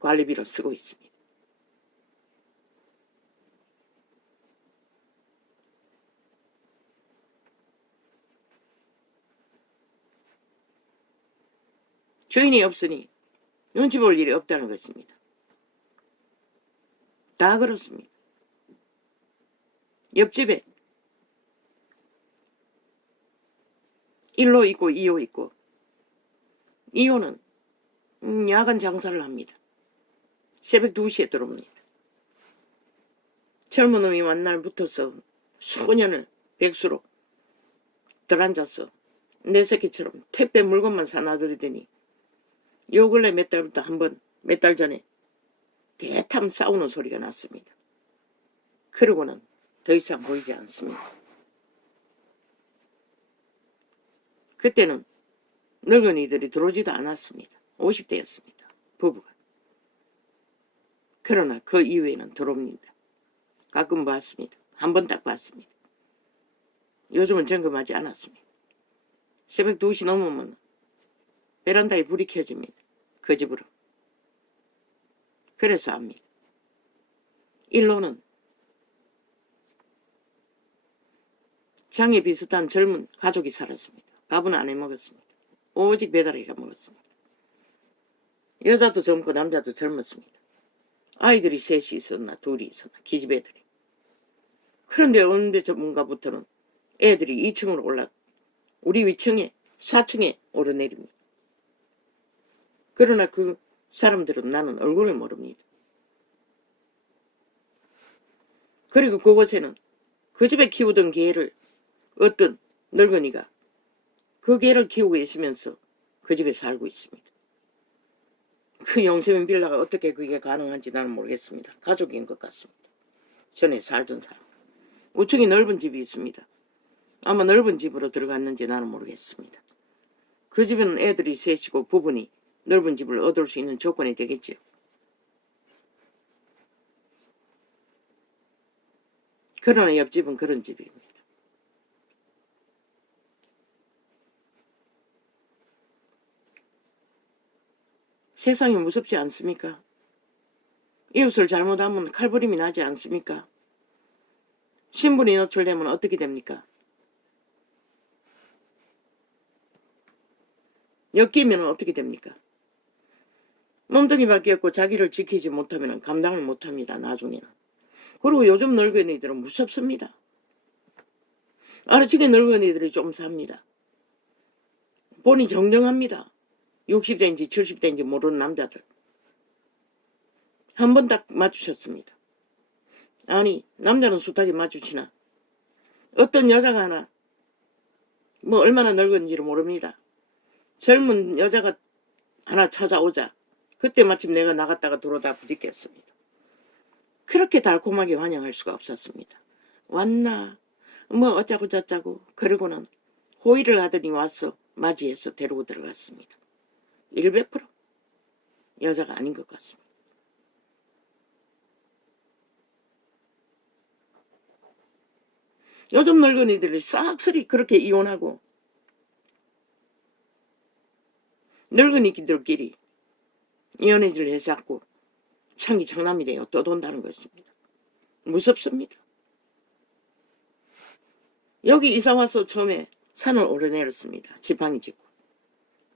관리비로 쓰고 있습니다. 주인이 없으니 눈치 볼 일이 없다는 것입니다. 다 그렇습니다. 옆집에 1호 있고 2호 있고 2호는 야간 장사를 합니다. 새벽 2시에 들어옵니다. 젊은 놈이 만날 붙어서 수년을 백수로 들어앉아서 내 새끼처럼 택배 물건만 사놔드리더니 요 근래 몇 달부터 몇 달 전에 대탐 싸우는 소리가 났습니다. 그러고는 더 이상 보이지 않습니다. 그때는 늙은이들이 들어오지도 않았습니다. 50대였습니다. 부부가. 그러나 그 이후에는 들어옵니다. 가끔 봤습니다. 한 번 딱 봤습니다. 요즘은 점검하지 않았습니다. 새벽 2시 넘으면 베란다에 불이 켜집니다. 그 집으로. 그래서 압니다. 1호는 장애 비슷한 젊은 가족이 살았습니다. 밥은 안 해먹었습니다. 오직 배달해가 먹었습니다. 여자도 젊고 남자도 젊었습니다. 아이들이 셋이 있었나 둘이 있었나 기집애들이. 그런데 어느 전문가부터는 애들이 2층으로 우리 위층에 4층에 오르내립니다. 그러나 그 사람들은 나는 얼굴을 모릅니다. 그리고 그곳에는 그 집에 키우던 개를 어떤 늙은이가 그 개를 키우고 있으면서 그 집에 살고 있습니다. 그 용세민 빌라가 어떻게 그게 가능한지 나는 모르겠습니다. 가족인 것 같습니다. 전에 살던 사람. 우측이 넓은 집이 있습니다. 아마 넓은 집으로 들어갔는지 나는 모르겠습니다. 그 집에는 애들이 셋이고 부부니 넓은 집을 얻을 수 있는 조건이 되겠죠. 그러나 옆집은 그런 집입니다. 세상이 무섭지 않습니까? 이웃을 잘못하면 칼부림이 나지 않습니까? 신분이 노출되면 어떻게 됩니까? 엮이면 어떻게 됩니까? 몸뚱이밖에 없고 자기를 지키지 못하면 감당을 못합니다. 나중에는. 그리고 요즘 늙은이들은 무섭습니다. 아래층에 늙은이들이 좀 삽니다. 본이 정정합니다. 60대인지 70대인지 모르는 남자들. 한 번 딱 맞추셨습니다. 아니 남자는 숱하게 맞추시나 어떤 여자가 하나 뭐 얼마나 늙은지를 모릅니다. 젊은 여자가 하나 찾아오자 그때 마침 내가 나갔다가 들어오다 부딪혔습니다. 그렇게 달콤하게 환영할 수가 없었습니다. 왔나 뭐 어쩌고 저쩌고 그러고는 호의를 하더니 와서 맞이해서 데리고 들어갔습니다. 100% 여자가 아닌 것 같습니다. 요즘 늙은이들이 싹쓸이 그렇게 이혼하고 늙은이들끼리 연애를 해잡고 창이 장남이 돼요. 떠돈다는 것입니다. 무섭습니다. 여기 이사와서 처음에 산을 오르내렸습니다. 지팡이 짚고.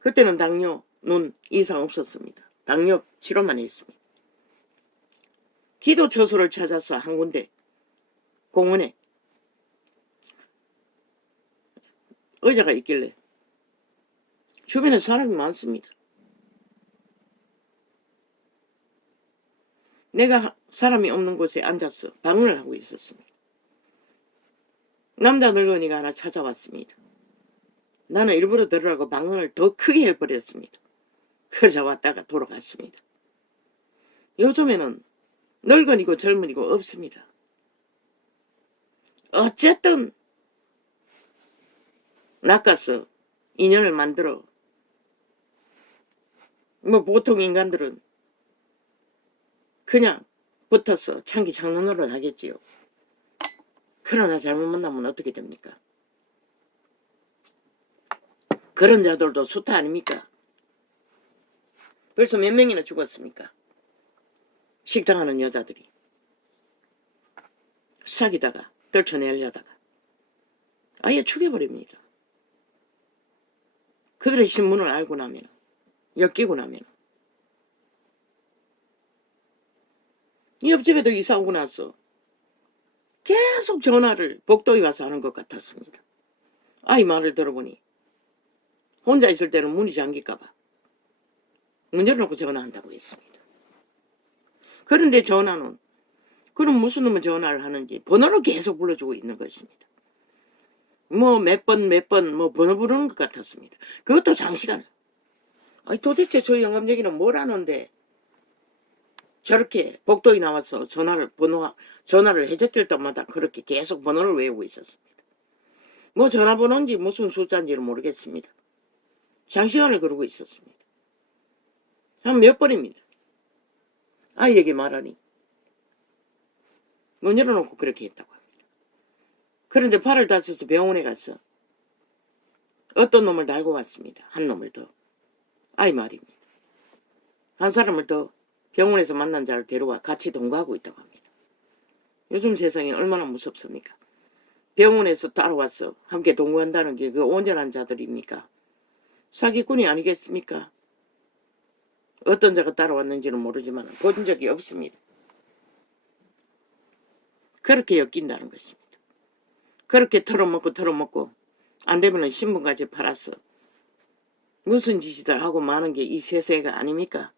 그때는 당뇨, 눈 이상 없었습니다. 당뇨 치료만 했습니다. 기도 처소를 찾아서 한 군데 공원에 의자가 있길래 주변에 사람이 많습니다. 내가 사람이 없는 곳에 앉아서 방문을 하고 있었습니다. 남자 늙은이가 하나 찾아왔습니다. 나는 일부러 들으라고 방문을 더 크게 해버렸습니다. 그러자 왔다가 돌아갔습니다. 요즘에는 늙은이고 젊은이고 없습니다. 어쨌든 낚아서 인연을 만들어 뭐 보통 인간들은 그냥 붙어서 창기 장난으로 하겠지요. 그러나 잘못 만나면 어떻게 됩니까? 그런 자들도 수타 아닙니까? 벌써 몇 명이나 죽었습니까? 식당하는 여자들이 사귀다가 떨쳐내려다가 아예 죽여버립니다. 그들의 신문을 알고 나면, 엮이고 나면. 옆집에도 이사 오고 나서 계속 전화를 복도에 와서 하는 것 같았습니다. 아이 말을 들어보니 혼자 있을 때는 문이 잠길까봐 문 열어놓고 전화한다고 했습니다. 그런데 전화는 그럼 무슨 놈의 전화를 하는지 번호를 계속 불러주고 있는 것입니다. 뭐 몇 번 뭐 번호 부르는 것 같았습니다. 그것도 장시간. 아니 도대체 저 영감쟁이는 뭘 하는데 저렇게 복도에 나와서 전화를 해적길 때마다 그렇게 계속 번호를 외우고 있었습니다. 뭐 전화번호인지 무슨 숫자인지를 모르겠습니다. 장시간을 그러고 있었습니다. 한 몇 번입니다. 아이에게 말하니 문 열어놓고 그렇게 했다고 합니다. 그런데 팔을 다쳐서 병원에 가서 어떤 놈을 달고 왔습니다. 한 놈을 더. 아이 말입니다. 한 사람을 더 병원에서 만난 자를 데려와 같이 동거하고 있다고 합니다. 요즘 세상이 얼마나 무섭습니까? 병원에서 따라와서 함께 동거한다는 게 그 온전한 자들입니까? 사기꾼이 아니겠습니까? 어떤 자가 따라왔는지는 모르지만 본 적이 없습니다. 그렇게 엮인다는 것입니다. 그렇게 털어먹고 안 되면 신분까지 팔아서 무슨 짓이들 하고 마는 게 이 세세가 아닙니까?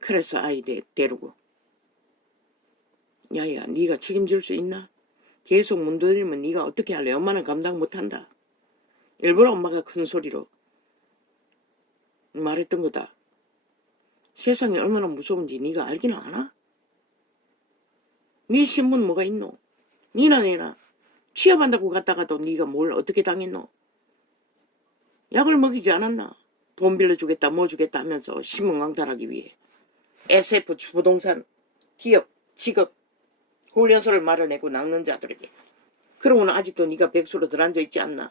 그래서 아이 데리고 야야 네가 책임질 수 있나? 계속 문 두드리면 네가 어떻게 할래? 엄마는 감당 못한다. 일부러 엄마가 큰 소리로 말했던 거다. 세상이 얼마나 무서운지 네가 알기는 아나? 네 신분 뭐가 있노? 니나 내나 취업한다고 갔다가도 네가 뭘 어떻게 당했노? 약을 먹이지 않았나? 돈 빌려주겠다 뭐 주겠다 하면서 신분 강탈하기 위해 SF 부동산 기업 직업 훈련소를 마련내고 낚는 자들에게. 그러고는 아직도 네가 백수로 들어앉아 있지 않나?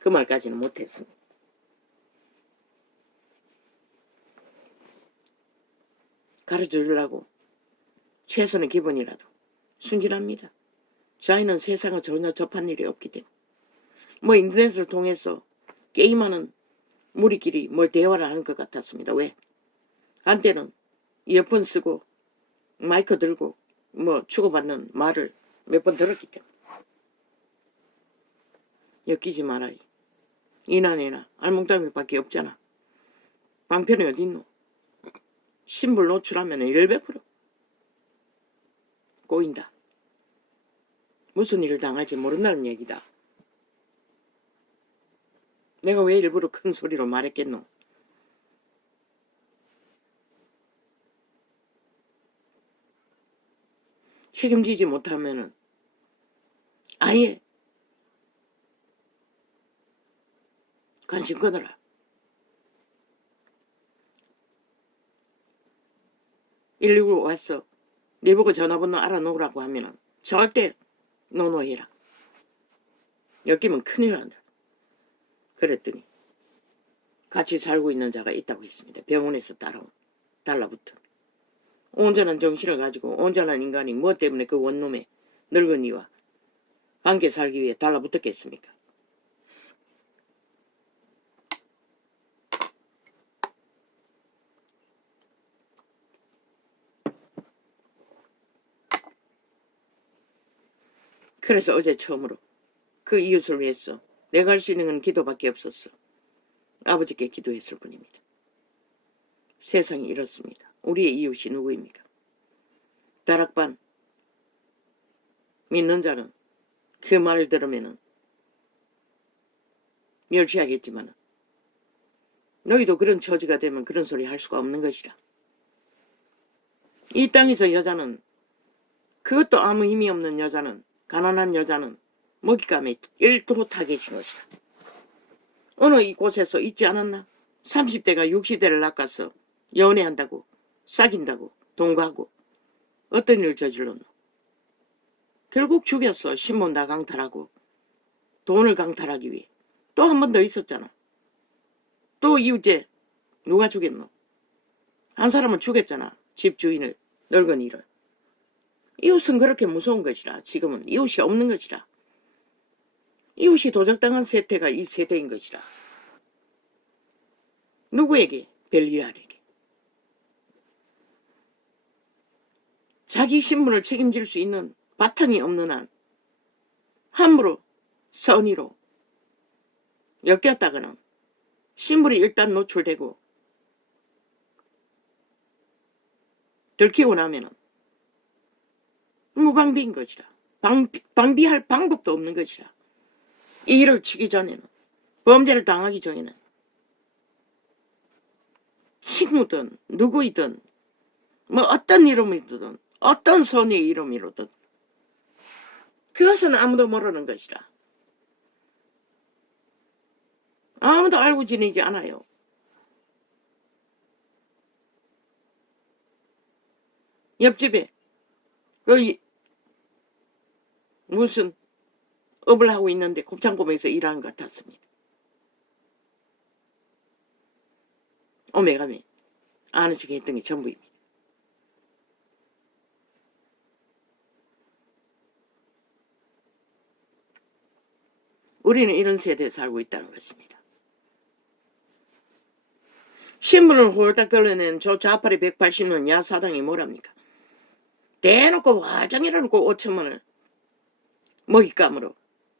그 말까지는 못했습니다. 가르쳐주려고 최선의 기분이라도 순진합니다. 자기는 세상을 전혀 접한 일이 없기 때문에 뭐 인터넷을 통해서 게임하는 무리끼리 뭘 대화를 하는 것 같았습니다. 왜? 한때는 이어폰 쓰고 마이크 들고 뭐 주고받는 말을 몇 번 들었기 때문에. 엮이지 마라. 이나 내나 알뭉따미밖에 없잖아. 방편이 어딨노? 신분 노출하면 100% 꼬인다. 무슨 일을 당할지 모른다는 얘기다. 내가 왜 일부러 큰 소리로 말했겠노? 책임지지 못하면은 아예 관심 끊어라. (119) 왔어. 네 보고 전화번호 알아놓으라고 하면은 절대 노노해라. 엮이면 큰일 난다. 그랬더니 같이 살고 있는 자가 있다고 했습니다. 병원에서 달라붙은 온전한 정신을 가지고 온전한 인간이 뭐 때문에 그 원놈의 늙은이와 함께 살기 위해 달라붙었겠습니까? 그래서 어제 처음으로 그 이웃을 위해서 내가 할 수 있는 건 기도밖에 없었어. 아버지께 기도했을 뿐입니다. 세상이 이렇습니다. 우리의 이웃이 누구입니까? 다락방 믿는 자는 그 말을 들으면 멸시하겠지만 너희도 그런 처지가 되면 그런 소리 할 수가 없는 것이라. 이 땅에서 여자는, 그것도 아무 힘이 없는 여자는, 가난한 여자는 먹잇감에 1도 타겟인 것이다. 어느 이곳에서 있지 않았나? 30대가 60대를 낚아서 연애한다고, 사귄다고, 동거하고 어떤 일을 저질렀노? 결국 죽였어. 신분 다 강탈하고 돈을 강탈하기 위해. 또 한 번 더 있었잖아. 또 이웃제 누가 죽였노? 한 사람은 죽였잖아. 집 주인을, 늙은이를. 이웃은 그렇게 무서운 것이라. 지금은 이웃이 없는 것이라. 이웃이 도적당한 세태가 이 세대인 것이라. 누구에게? 벨리알에게. 자기 신분을 책임질 수 있는 바탕이 없는 한 함부로 선의로 엮였다가는 신분이 일단 노출되고 들키고 나면은 무방비인 것이라. 방비할 방법도 없는 것이라. 이 일을 치기 전에는, 범죄를 당하기 전에는 친구든 누구이든 뭐 어떤 이름이든 어떤 선의 이름이로든 그것은 아무도 모르는 것이라. 아무도 알고 지내지 않아요. 옆집에 그 무슨 업을 하고 있는데 곱창곰에서 일하는 것 같았습니다. 오메가메 아는 척 했던 게 전부입니다. 우리는 이런 세대에 살고 있다는 것입니다. 신문을 홀딱 걸러낸 저 좌파리 180년 야사당이 뭐랍니까? 대놓고 화장 일어놓고 5천만 원을 먹잇감으로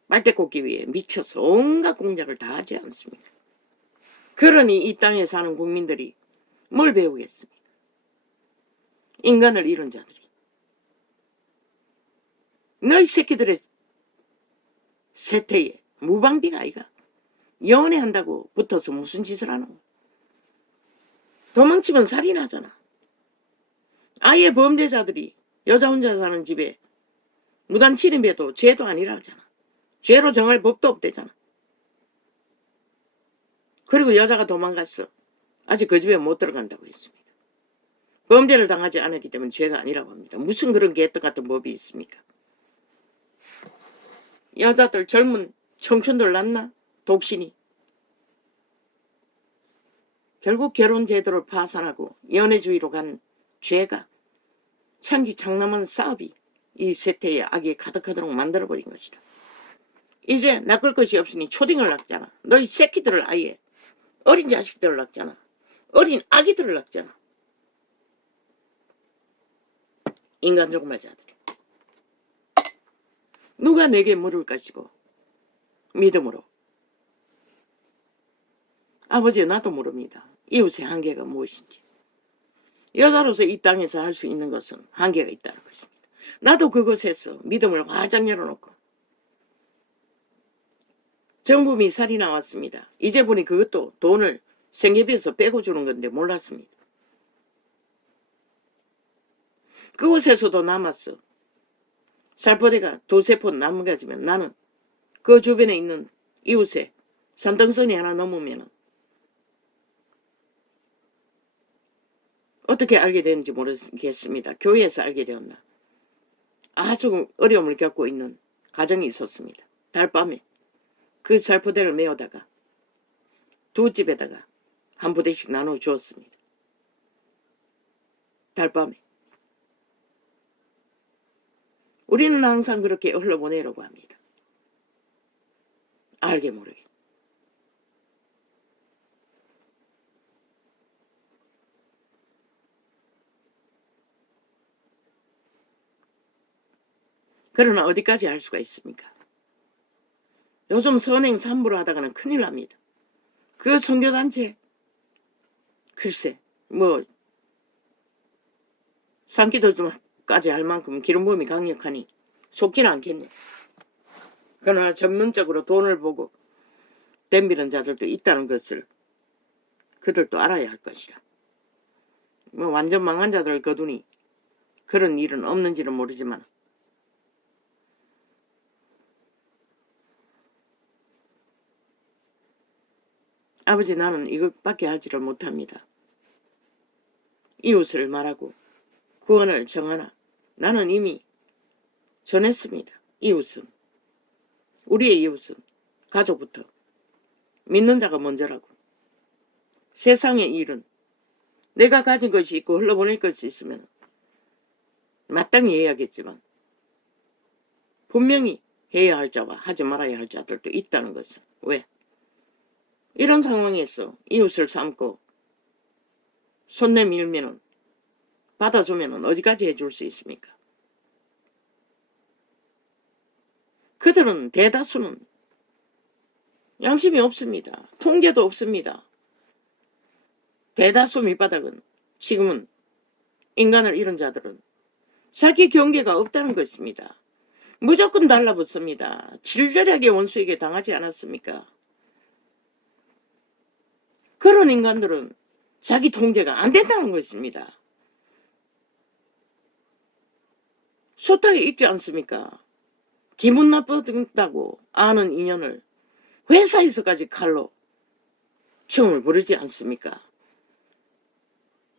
빨대 꽂기 위해 미쳐서 온갖 공작을 다 하지 않습니까? 그러니 이 땅에 사는 국민들이 뭘 배우겠습니까? 인간을 잃은 자들이. 너희 새끼들의 세태에 무방비가 아이가. 연애한다고 붙어서 무슨 짓을 하노? 도망치면 살인하잖아. 아예 범죄자들이 여자 혼자 사는 집에 무단 침입해도 죄도 아니라잖아. 죄로 정할 법도 없대잖아. 그리고 여자가 도망갔어. 아직 그 집에 못 들어간다고 했습니다. 범죄를 당하지 않았기 때문에 죄가 아니라고 합니다. 무슨 그런 개떡 같은 법이 있습니까? 여자들 젊은 청춘들 낳나? 독신이. 결국 결혼 제도를 파산하고 연애주의로 간 죄가 창기창남한 사업이 이 세태의 악에 가득하도록 만들어버린 것이다. 이제 낚을 것이 없으니 초딩을 낳잖아. 너희 새끼들을 아예 어린 자식들을 낳잖아. 어린 아기들을 낳잖아. 인간 종말자들이. 누가 내게 물을 것이고 믿음으로. 아버지 나도 모릅니다. 이웃의 한계가 무엇인지. 여자로서 이 땅에서 할 수 있는 것은 한계가 있다는 것입니다. 나도 그것에서 믿음을 활짝 열어놓고 정부 미살이 나왔습니다. 이제 보니 그것도 돈을 생계비에서 빼고 주는 건데 몰랐습니다. 그곳에서도 남았어. 살포대가 두세 푼 남아가지면 나는 그 주변에 있는 이웃에 산등선이 하나 넘으면 어떻게 알게 되는지 모르겠습니다. 교회에서 알게 되었나. 아주 어려움을 겪고 있는 가정이 있었습니다. 달밤에 그 살포대를 메어다가 두 집에다가 한 부대씩 나눠 주었습니다. 달밤에. 우리는 항상 그렇게 흘러보내려고 합니다. 알게 모르게. 그러나 어디까지 할 수가 있습니까? 요즘 선행 삼부로 하다가는 큰일 납니다. 그 선교단체 글쎄 뭐 산기도 좀까지 할 만큼 기름부음이 강력하니 속지는 않겠네. 그러나 전문적으로 돈을 보고 덤비는 자들도 있다는 것을 그들도 알아야 할 것이라. 뭐 완전 망한 자들을 거두니 그런 일은 없는지는 모르지만 아버지 나는 이것밖에 하지를 못합니다. 이웃을 말하고 구원을 정하나 나는 이미 전했습니다. 이웃은 우리의 이웃은 가족부터 믿는 자가 먼저라고. 세상의 일은 내가 가진 것이 있고 흘러보낼 것이 있으면 마땅히 해야겠지만 분명히 해야 할 자와 하지 말아야 할 자들도 있다는 것은 왜? 이런 상황에서 이웃을 삼고 손 내밀면 받아주면 어디까지 해줄 수 있습니까? 그들은 대다수는 양심이 없습니다. 통계도 없습니다. 대다수 밑바닥은 지금은 인간을 잃은 자들은 자기 경계가 없다는 것입니다. 무조건 달라붙습니다. 질절하게 원수에게 당하지 않았습니까? 그런 인간들은 자기 통제가 안 된다는 것입니다. 숱하게 읽지 않습니까? 기분 나쁘다고 아는 인연을 회사에서까지 칼로 시험을 부르지 않습니까?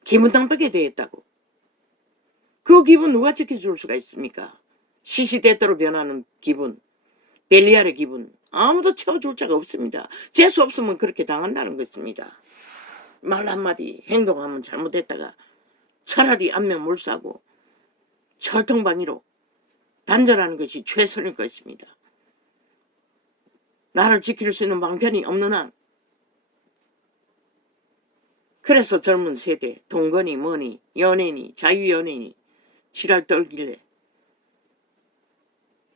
기분 나쁘게 대했다고. 그 기분 누가 지켜줄 수가 있습니까? 시시때때로 변하는 기분, 벨리알의 기분, 아무도 채워줄 자가 없습니다. 재수 없으면 그렇게 당한다는 것입니다. 말 한마디 행동하면 잘못했다가 차라리 안면 몰수하고 철통방위로 단절하는 것이 최선일 것입니다. 나를 지킬 수 있는 방편이 없는 한 그래서 젊은 세대 동거니 뭐니 연예인이 자유연예인이 지랄 떨길래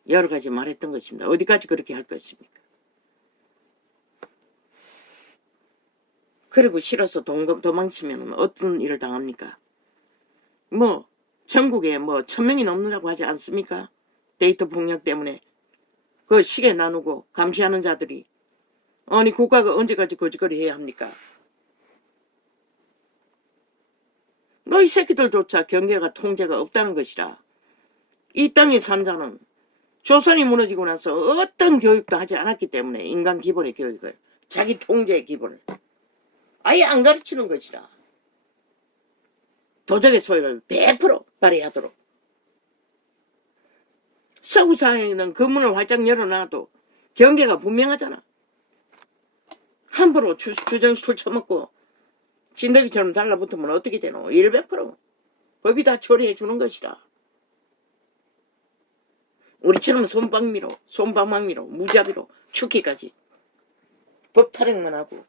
여러 가지 말했던 것입니다. 어디까지 그렇게 할 것입니까? 그리고 싫어서 도망치면 어떤 일을 당합니까? 뭐 전국에 뭐 1000명이 넘는다고 하지 않습니까? 데이터 폭력 때문에 그 시계 나누고 감시하는 자들이 아니 국가가 언제까지 거짓거리 해야 합니까? 너희 새끼들조차 경계가 통제가 없다는 것이라. 이 땅에 산 자는 조선이 무너지고 나서 어떤 교육도 하지 않았기 때문에 인간 기본의 교육을 자기 통제의 기본을 아예 안 가르치는 것이라. 도적의 소유를 100% 발휘하도록. 서구사회는 그 문을 활짝 열어놔도 경계가 분명하잖아. 함부로 주정 술 처먹고 진드기처럼 달라붙으면 어떻게 되노? 100% 법이 다 처리해 주는 것이라. 우리처럼 손방망이로 무자비로 죽기까지 법 타령만 하고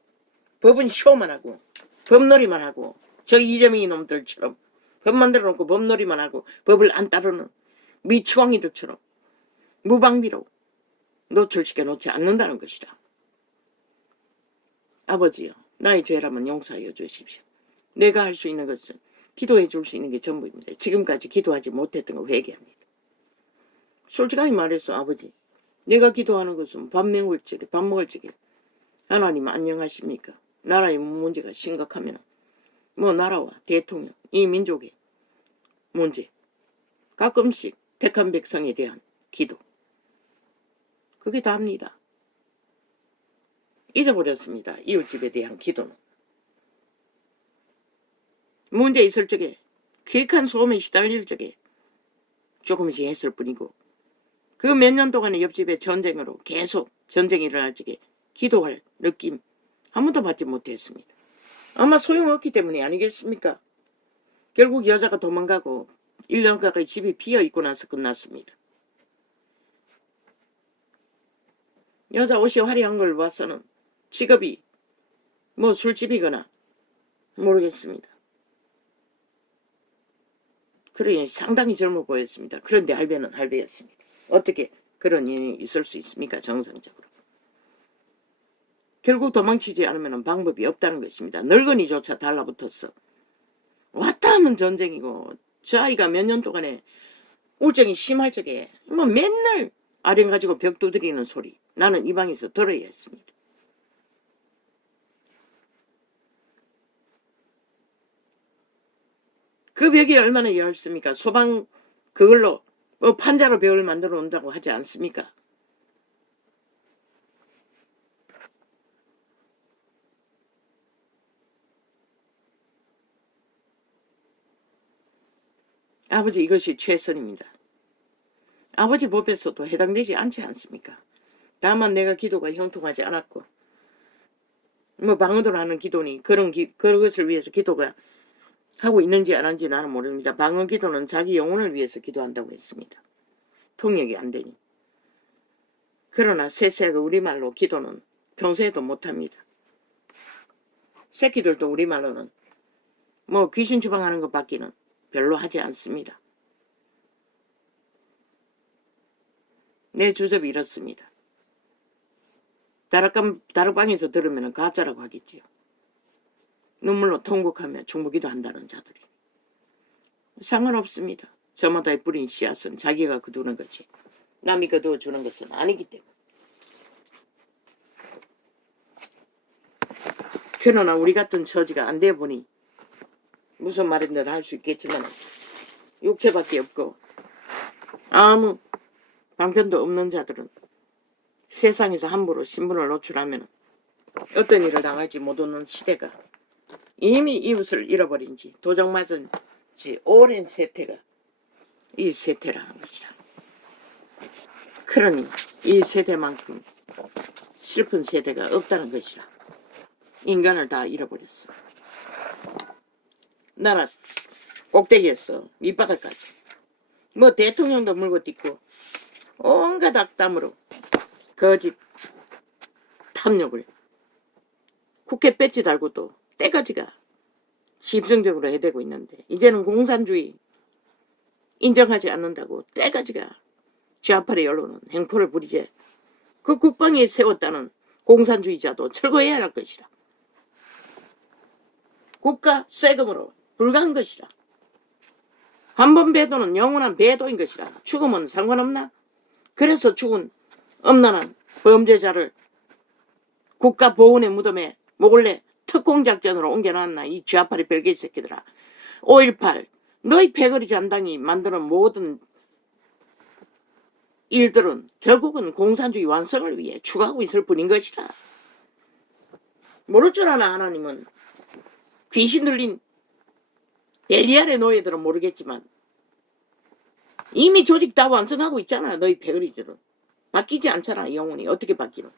법은 쇼만 하고 법놀이만 하고 저 이재명이 놈들처럼 법 만들어 놓고 법놀이만 하고 법을 안 따르는 미치광이들처럼 무방비로 노출시켜 놓지 않는다는 것이라. 아버지여, 나의 죄라면 용서하여 주십시오. 내가 할 수 있는 것은 기도해 줄 수 있는 게 전부입니다. 지금까지 기도하지 못했던 거 회개합니다. 솔직하게 말해서 아버지, 내가 기도하는 것은 밥 먹을 적에 하나님 안녕하십니까? 나라의 문제가 심각하면 뭐 나라와 대통령, 이 민족의 문제, 가끔씩 택한 백성에 대한 기도, 그게 다입니다. 잊어버렸습니다. 이웃집에 대한 기도는. 문제 있을 적에 퀴익한 소음에 시달릴 적에 조금씩 했을 뿐이고 그 몇 년 동안의 옆집의 전쟁으로 계속 전쟁이 일어날 적에 기도할 느낌 한 번도 받지 못했습니다. 아마 소용없기 때문이 아니겠습니까? 결국 여자가 도망가고 1년 가까이 집이 비어있고 나서 끝났습니다. 여자 옷이 화려한 걸 봐서는 직업이 뭐 술집이거나 모르겠습니다. 그러니 상당히 젊어 보였습니다. 그런데 할배는 할배였습니다. 어떻게 그런 일이 있을 수 있습니까? 정상적으로. 결국 도망치지 않으면 방법이 없다는 것입니다. 늙은이조차 달라붙었어. 왔다 하면 전쟁이고 저 아이가 몇 년 동안에 우울증이 심할 적에 뭐 맨날 아령 가지고 벽 두드리는 소리 나는 이 방에서 들어야 했습니다. 그 벽이 얼마나 얇습니까? 소방 그걸로 뭐 판자로 벽을 만들어 놓는다고 하지 않습니까? 아버지 이것이 최선입니다. 아버지 법에서도 해당되지 않지 않습니까? 다만 내가 기도가 형통하지 않았고 뭐 방언으로 하는 기도니 그것을 위해서 기도가 하고 있는지 안 하는지 나는 모릅니다. 방언 기도는 자기 영혼을 위해서 기도한다고 했습니다. 통역이 안 되니. 그러나 세세하게 우리말로 기도는 평소에도 못합니다. 새끼들도 우리말로는 뭐 귀신 주방하는 것밖에는 별로 하지 않습니다. 내 주접이 이렇습니다. 다락방에서 들으면 가짜라고 하겠지요. 눈물로 통곡하며 중보기도 한다는 자들이. 상관없습니다. 저마다의 뿌린 씨앗은 자기가 거두는 거지. 남이 거두어 주는 것은 아니기 때문에. 그러나 우리 같은 처지가 안 돼 보니 무슨 말인지 할 수 있겠지만 육체밖에 없고 아무 방편도 없는 자들은 세상에서 함부로 신분을 노출하면 어떤 일을 당할지 모르는 시대가 이미 이웃을 잃어버린 지 도적 맞은 지 오랜 세태가 이 세태라는 것이라. 그러니 이 세대만큼 슬픈 세대가 없다는 것이라. 인간을 다 잃어버렸어. 나라 꼭대기에서 밑바닥까지 뭐 대통령도 물고 뜯고 온갖 악담으로 거짓 탐욕을 국회 배지 달고도 때까지가 심성적으로 해대고 있는데 이제는 공산주의 인정하지 않는다고 때까지가 좌파의 언론은 행포를 부리제. 그 국방에 세웠다는 공산주의자도 철거해야 할 것이라. 국가 세금으로 불가한 것이라. 한 번 배도는 영원한 배도인 것이라. 죽으면 상관없나? 그래서 죽은 엄난한 범죄자를 국가보훈의 무덤에 몰래 특공작전으로 옮겨놨나 이 좌파리 별개 새끼들아. 5.18 너희 패거리 잔당이 만드는 모든 일들은 결국은 공산주의 완성을 위해 추구하고 있을 뿐인 것이라. 모를 줄 아나 하나님은 귀신 들린 벨리알의 노예들은 모르겠지만 이미 조직 다 완성하고 있잖아. 너희 패거리들은 바뀌지 않잖아. 영혼이 어떻게 바뀌노.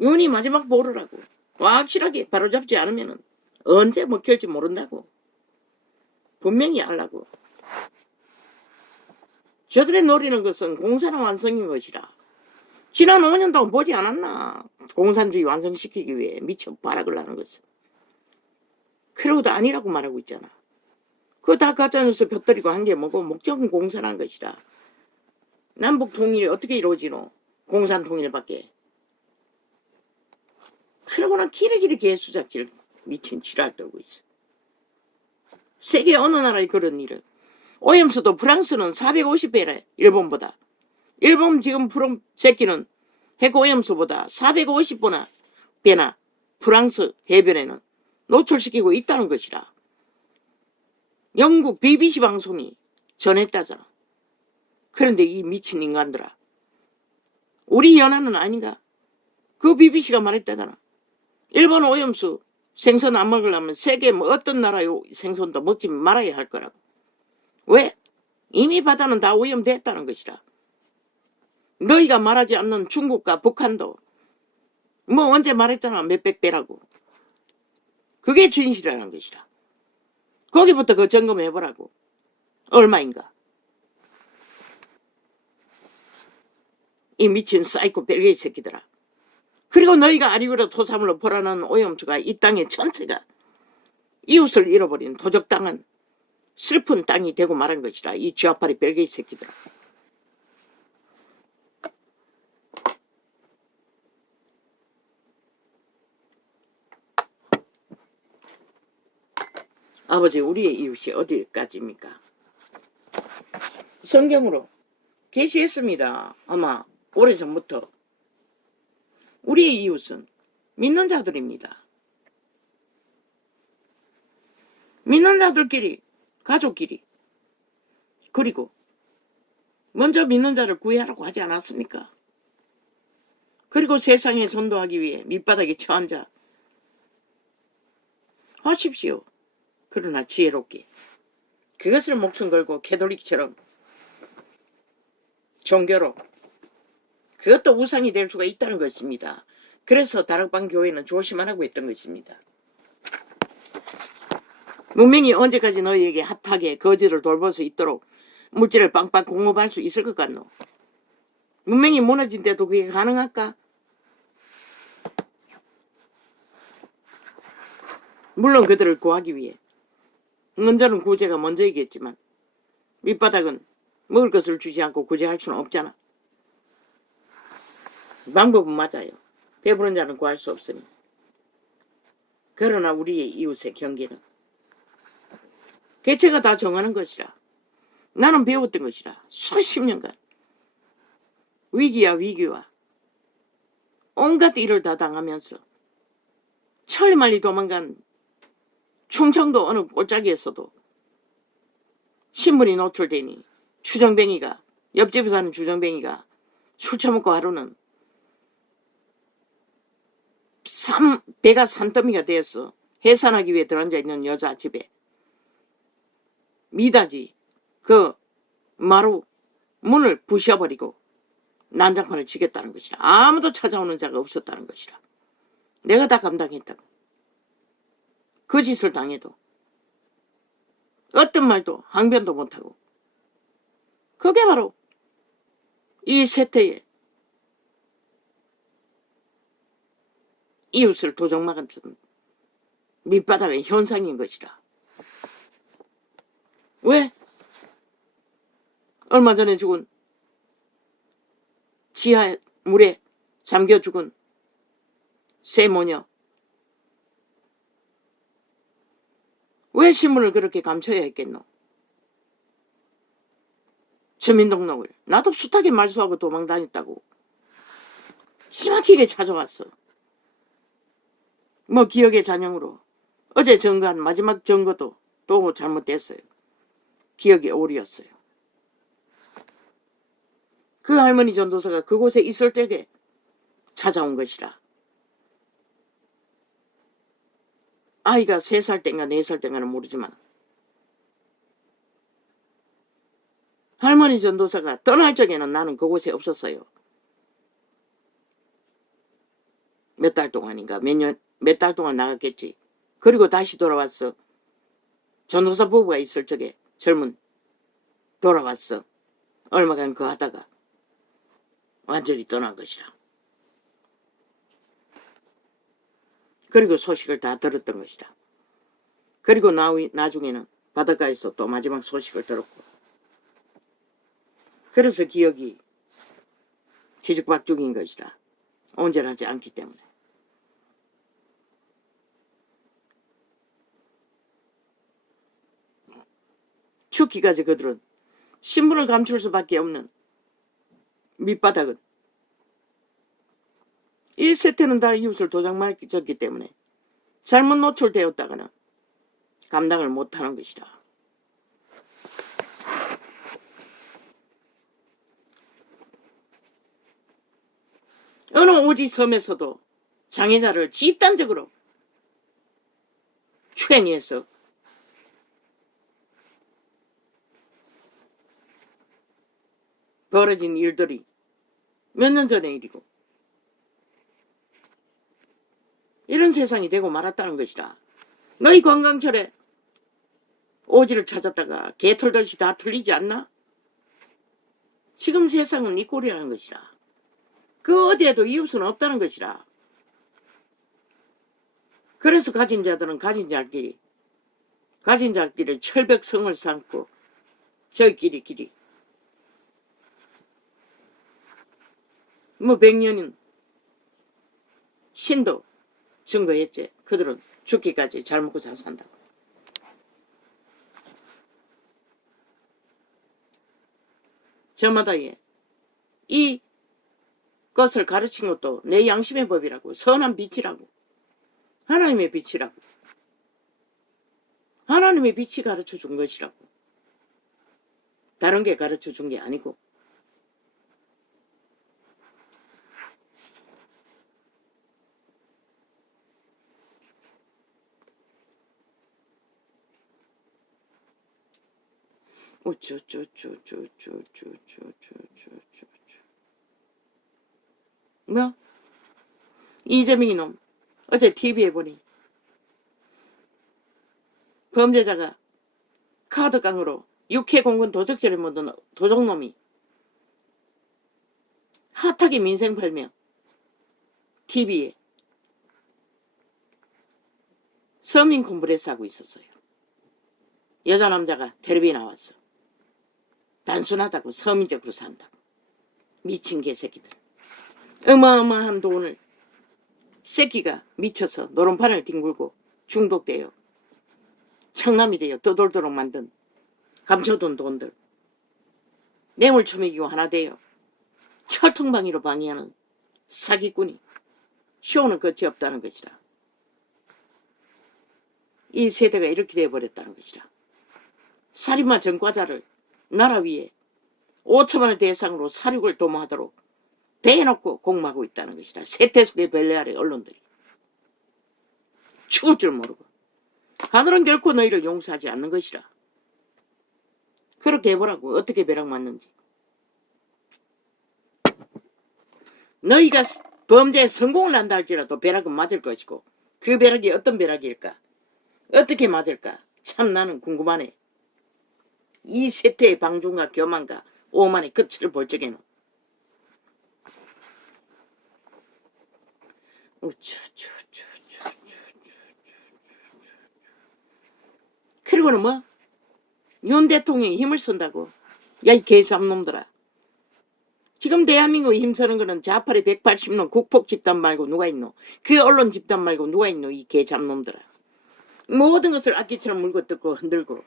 윤이 마지막 보루라고. 확실하게 바로잡지 않으면 언제 먹힐지 모른다고. 분명히 알라고. 저들의 노리는 것은 공산화 완성인 것이라. 지난 5년 동안 보지 않았나. 공산주의 완성시키기 위해 미쳐 발악을 하는 것은. 그러고도 아니라고 말하고 있잖아. 그거 다 가짜뉴스 벼뜨리고 한 게 뭐고 목적은 공산한 것이라. 남북 통일이 어떻게 이루어지노. 공산 통일밖에. 그러고는 길이길이 개수작질 미친 지랄 떨고 있어. 세계 어느 나라에 그런 일을. 오염수도 프랑스는 450배래 일본보다. 일본 지금 푸른 새끼는 핵오염수보다 450배나 프랑스 해변에는 노출시키고 있다는 것이라. 영국 BBC 방송이 전했다잖아. 그런데 이 미친 인간들아. 우리 연합은 아닌가? 그 BBC가 말했다잖아. 일본 오염수 생선 안 먹으려면 세계 뭐 어떤 나라의 생선도 먹지 말아야 할 거라고. 왜? 이미 바다는 다 오염됐다는 것이라. 너희가 말하지 않는 중국과 북한도 뭐 언제 말했잖아. 몇백 배라고. 그게 진실이라는 것이라. 거기부터 그 점검해보라고. 얼마인가. 이 미친 사이코 벨기에 새끼들아. 그리고 너희가 아리구라 토사물로 보라는 오염수가 이 땅의 전체가 이웃을 잃어버린 도적당한 슬픈 땅이 되고 말한 것이라. 이 쥐아파리 벨기에 새끼들아. 아버지 우리의 이웃이 어디까지입니까? 성경으로 계시했습니다. 아마 오래전부터. 우리의 이웃은 믿는 자들입니다. 믿는 자들끼리, 가족끼리. 그리고 먼저 믿는 자를 구해하라고 하지 않았습니까? 그리고 세상에 전도하기 위해 밑바닥에 처한 자 하십시오. 그러나 지혜롭게. 그것을 목숨 걸고 캐톨릭처럼 종교로 그것도 우상이 될 수가 있다는 것입니다. 그래서 다락방 교회는 조심하라고 했던 것입니다. 문명이 언제까지 너희에게 핫하게 거지를 돌볼 수 있도록 물질을 빵빵 공급할 수 있을 것 같노? 문명이 무너진 때도 그게 가능할까? 물론 그들을 구하기 위해 먼저는 구제가 먼저이겠지만 밑바닥은 먹을 것을 주지 않고 구제할 수는 없잖아. 방법은 맞아요. 배부른 자는 구할 수 없으니. 그러나 우리의 이웃의 경계는 개체가 다 정하는 것이라. 나는 배웠던 것이라. 수십 년간 위기와 온갖 일을 다 당하면서 천리말리 도망간 충청도 어느 골짜기에서도 신문이 노출되니 추정뱅이가, 옆집에 사는 추정뱅이가 술 처먹고 하루는 배가 산더미가 되어서 해산하기 위해 들어앉아 있는 여자 집에 미닫이 그 마루 문을 부셔버리고 난장판을 치겠다는 것이라. 아무도 찾아오는 자가 없었다는 것이라. 내가 다 감당했다고. 그 짓을 당해도 어떤 말도 항변도 못하고. 그게 바로 이 세태의 이웃을 도적막은 밑바닥의 현상인 것이라. 왜? 얼마 전에 죽은 지하 물에 잠겨 죽은 새 모녀. 왜 신문을 그렇게 감춰야 했겠노? 주민등록을 나도 숱하게 말소하고 도망다녔다고 기막히게 찾아왔어. 뭐 기억의 잔영으로 어제 증거한 마지막 증거도 또 잘못됐어요. 기억의 오류였어요. 그 할머니 전도사가 그곳에 있을 때에 찾아온 것이라. 아이가 3살 땐가 4살 땐가는 모르지만 할머니 전도사가 떠날 적에는 나는 그곳에 없었어요. 몇 달 동안인가 몇 달 동안 나갔겠지. 그리고 다시 돌아왔어. 전도사 부부가 있을 적에 젊은 돌아왔어. 얼마간 그 하다가 완전히 떠난 것이라. 그리고 소식을 다 들었던 것이라. 그리고 나중에는 바닷가에서 또 마지막 소식을 들었고. 그래서 기억이 뒤죽박죽인 것이라. 온전하지 않기 때문에. 죽기까지 그들은 신분을 감출 수밖에 없는 밑바닥은 이 세태는 다 이웃을 도장맞았기 때문에 잘못 노출되었다가는 감당을 못하는 것이다. 어느 오지 섬에서도 장애자를 집단적으로 추행해서 벌어진 일들이 몇 년 전의 일이고 이런 세상이 되고 말았다는 것이라. 너희 관광철에 오지를 찾았다가 개 털듯이 다 틀리지 않나? 지금 세상은 이 꼴이라는 것이라. 그 어디에도 이웃은 없다는 것이라. 그래서 가진 자들은 가진 자끼리 철벽성을 쌓고 저희끼리 뭐 100년은 신도 증거했지. 그들은 죽기까지 잘 먹고 잘 산다고. 저마다의 이 것을 가르친 것도 내 양심의 법이라고. 선한 빛이라고. 하나님의 빛이라고. 하나님의 빛이 가르쳐 준 것이라고. 다른 게 가르쳐 준 게 아니고. 뭐? 이재명이 놈 어제 TV에 보니 범죄자가 카드깡으로 육해공군 도적죄를 묻은 도적놈이 핫하게 민생 팔며 TV에 서민 콤프레스 하고 있었어요. 여자 남자가 텔레비에 나왔어. 단순하다고 서민적으로 산다고. 미친 개새끼들. 어마어마한 돈을 새끼가 미쳐서 노름판을 뒹굴고 중독되어 청남이 되어 떠돌도록 만든 감춰둔 돈들 뇌물초매기고 하나 되어 철통방위로 방해하는 사기꾼이 쇼는 끝이 없다는 것이라. 이 세대가 이렇게 되어버렸다는 것이라. 살인마 전과자를 나라 위에 5천만을 대상으로 사륙을 도모하도록 대놓고 공모하고 있다는 것이라. 세태속의 벨레 아래 언론들이 죽을 줄 모르고 하늘은 결코 너희를 용서하지 않는 것이라. 그렇게 해보라고. 어떻게 벼락 맞는지. 너희가 범죄에 성공을 한다 할지라도 벼락은 맞을 것이고 그 벼락이 어떤 벼락일까? 어떻게 맞을까? 참 나는 궁금하네. 이 세태의 방중과 교만과 오만의 끝을 볼 적에는 그리고는 뭐? 윤 대통령이 힘을 쓴다고. 야, 이 개잡놈들아. 지금 대한민국에 힘쓰는 거는 좌파리 180놈 국폭 집단 말고 누가 있노? 그 언론 집단 말고 누가 있노? 이 개잡놈들아. 모든 것을 악기처럼 물고 뜯고 흔들고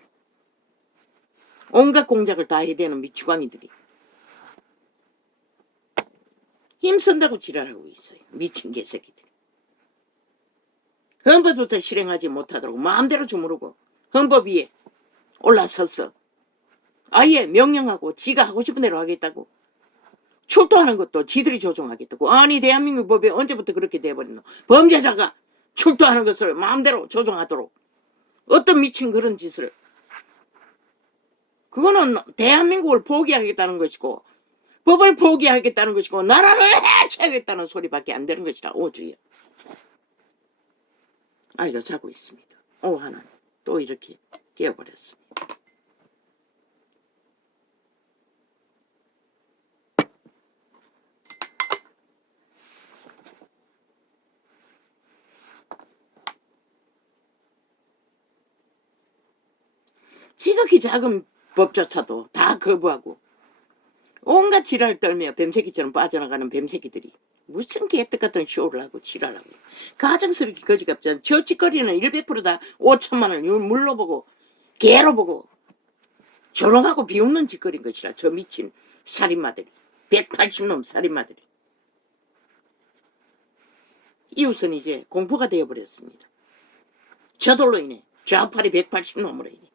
온갖 공작을 다 해대는 미치광이들이 힘쓴다고 지랄하고 있어요. 미친 개새끼들. 헌법부터 실행하지 못하도록 마음대로 주무르고 헌법 위에 올라서서 아예 명령하고 지가 하고 싶은 대로 하겠다고. 출두하는 것도 지들이 조종하겠다고. 아니 대한민국 법에 언제부터 그렇게 돼버렸노? 범죄자가 출두하는 것을 마음대로 조종하도록. 어떤 미친 그런 짓을. 그거는 대한민국을 포기하겠다는 것이고 법을 포기하겠다는 것이고 나라를 해체하겠다는 소리밖에 안 되는 것이라. 오주야. 아이가 자고 있습니다. 오 하나님 또 이렇게 깨어버렸습니다. 지극히 작은 법조차도 다 거부하고 온갖 지랄을 떨며 뱀새끼처럼 빠져나가는 뱀새끼들이 무슨 개떡 같은 쇼를 하고 지랄하고 가정스럽게 거지같지. 저 짓거리는 100%다 5천만을 물로 보고 개로 보고 조롱하고 비웃는 짓거리인 것이라. 저 미친 살인마들이 180놈 살인마들이. 이웃은 이제 공포가 되어버렸습니다. 저돌로 인해 좌파리 180놈으로 인해